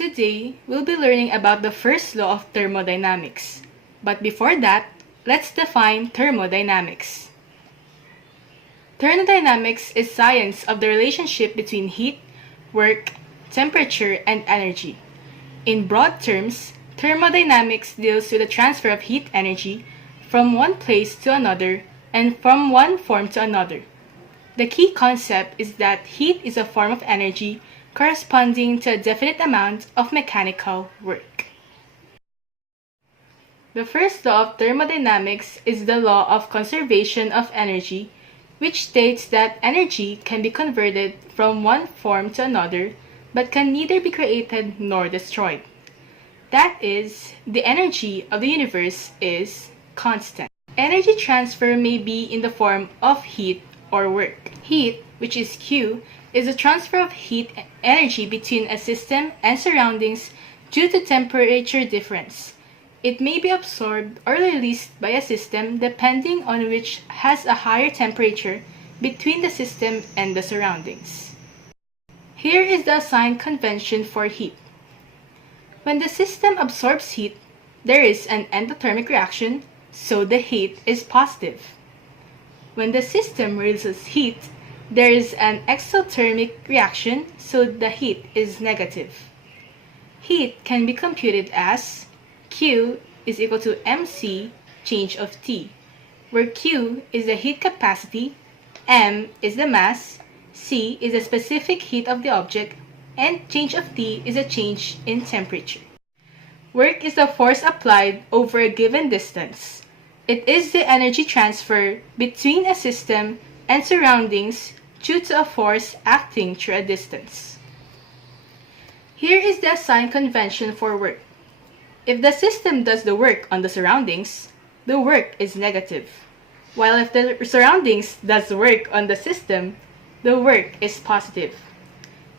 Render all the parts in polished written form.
Today, we'll be learning about the first law of thermodynamics. But before that, let's define thermodynamics. Thermodynamics is science of the relationship between heat, work, temperature, and energy. In broad terms, thermodynamics deals with the transfer of heat energy from one place to another and from one form to another. The key concept is that heat is a form of energy corresponding to a definite amount of mechanical work. The first law of thermodynamics is the law of conservation of energy, which states that energy can be converted from one form to another, but can neither be created nor destroyed. That is, the energy of the universe is constant. Energy transfer may be in the form of heat or work. Heat, which is Q, is the transfer of heat energy between a system and surroundings due to temperature difference. It may be absorbed or released by a system depending on which has a higher temperature between the system and the surroundings. Here is the assigned convention for heat. When the system absorbs heat, there is an endothermic reaction, so the heat is positive. When the system releases heat, there is an exothermic reaction, so the heat is negative. Heat can be computed as Q is equal to mc change of T, where Q is the heat capacity, m is the mass, c is the specific heat of the object, and change of T is a change in temperature. Work is the force applied over a given distance. It is the energy transfer between a system and surroundings due to a force acting through a distance. Here is the assigned convention for work. If the system does the work on the surroundings, the work is negative, while if the surroundings does the work on the system, the work is positive.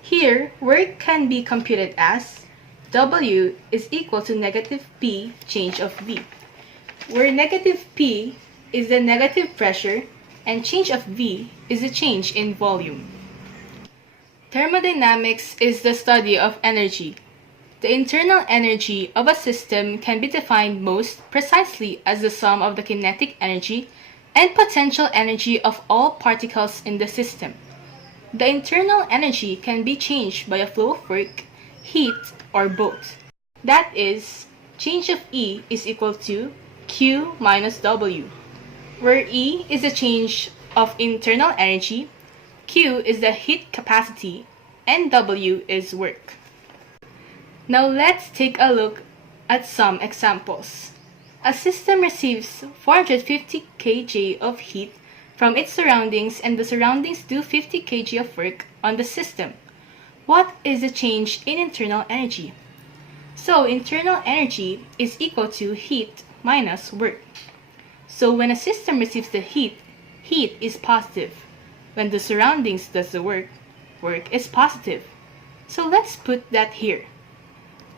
Here, work can be computed as W is equal to negative P change of V, where negative P is the negative pressure and change of V is the change in volume. Thermodynamics is the study of energy. The internal energy of a system can be defined most precisely as the sum of the kinetic energy and potential energy of all particles in the system. The internal energy can be changed by a flow of work, heat, or both. That is, change of E is equal to Q minus W, where E is the change of internal energy, Q is the heat capacity, and W is work. Now let's take a look at some examples. A system receives 450 kg of heat from its surroundings and the surroundings do 50 kg of work on the system. What is the change in internal energy? So internal energy is equal to heat minus work. So when a system receives the heat, heat is positive. When the surroundings does the work, work is positive. So let's put that here.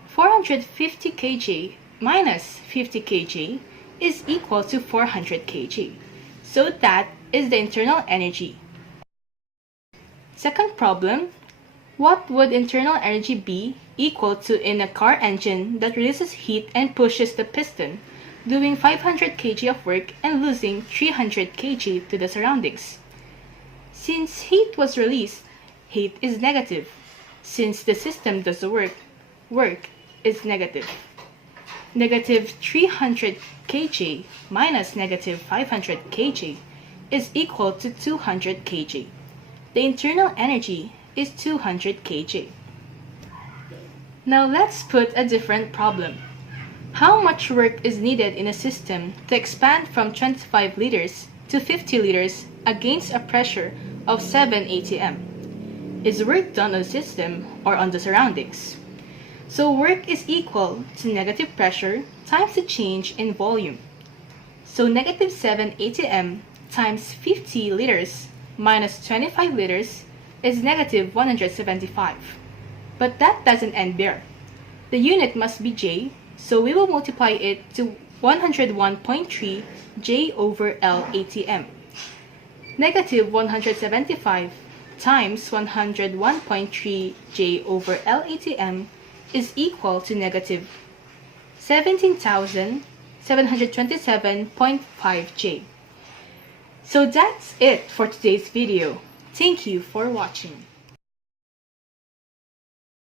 450 kg minus 50 kg is equal to 400 kg. So that is the internal energy. Second problem, what would internal energy be equal to in a car engine that releases heat and pushes the piston, doing 500 kg of work and losing 300 kg to the surroundings? Since heat was released, heat is negative. Since the system does the work, work is negative. Negative 300 kg minus negative 500 kg is equal to 200 kg. The internal energy is 200 kg. Now let's put a different problem. How much work is needed in a system to expand from 25 liters to 50 liters against a pressure of 7 atm? Is work done on the system or on the surroundings? So work is equal to negative pressure times the change in volume. So negative 7 atm times 50 liters minus 25 liters is negative 175. But that doesn't end there. The unit must be J, so we will multiply it to 101.3 J over L atm. Negative 175 times 101.3 J over L atm is equal to negative 17,727.5 J. So that's it for today's video. Thank you for watching.